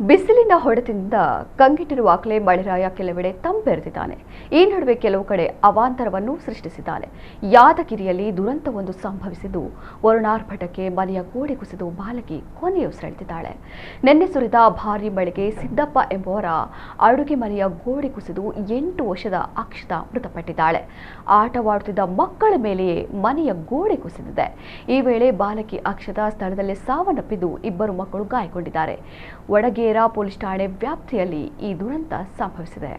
ಬಿಸಿಲಿನ ಹೊಡೆತದಿಂದ ಕಂಗೆಟ್ಟಿರುವಾಗಲೇ ಮಳೆರಾಯ ಕೆಲವೆಡೆ ತಂಪೆರೆದಿದ್ದಾನೆ. ಈ ನಡುವೆ ಕೆಲವು ಕಡೆ ಅವಾಂತರವನ್ನು ಸೃಷ್ಟಿಸಿದ್ದಾನೆ. ಯಾದಗಿರಿಯಲ್ಲಿ ದುರಂತವೊಂದು ಸಂಭವಿಸಿದ್ದು, ವರುಣಾರ್ಭಟಕ್ಕೆ ಮನೆಯ ಗೋಡೆ ಕುಸಿದು ಬಾಲಕಿ ಕೊನೆಯುಸಿರೆಳೆದಿದ್ದಾಳೆ. ನಿನ್ನೆ ಸುರಿದ ಭಾರೀ ಮಳೆಗೆ ಸಿದ್ದಪ್ಪ ಎಂಬುವರ ಅಡುಗೆ ಮನೆಯ ಗೋಡೆ ಕುಸಿದು 8 ವರ್ಷದ ಅಕ್ಷತಾ ಮೃತಪಟ್ಟಿದ್ದಾಳೆ. ಆಟವಾಡುತ್ತಿದ್ದ ಮಕ್ಕಳ ಮೇಲೆಯೇ ಮನೆಯ ಗೋಡೆ ಕುಸಿದಿದೆ. ಈ ವೇಳೆ ಬಾಲಕಿ ಅಕ್ಷತಾ ಸ್ಥಳದಲ್ಲೇ ಸಾವನ್ನಪ್ಪಿದ್ದು, 2 ಮಕ್ಕಳು ಗಾಯಗೊಂಡಿದ್ದಾರೆ. ವಡಗೇರ ಪೊಲೀಸ್ ಠಾಣೆ ವ್ಯಾಪ್ತಿಯಲ್ಲಿ ಈ ದುರಂತ ಸಂಭವಿಸಿದೆ.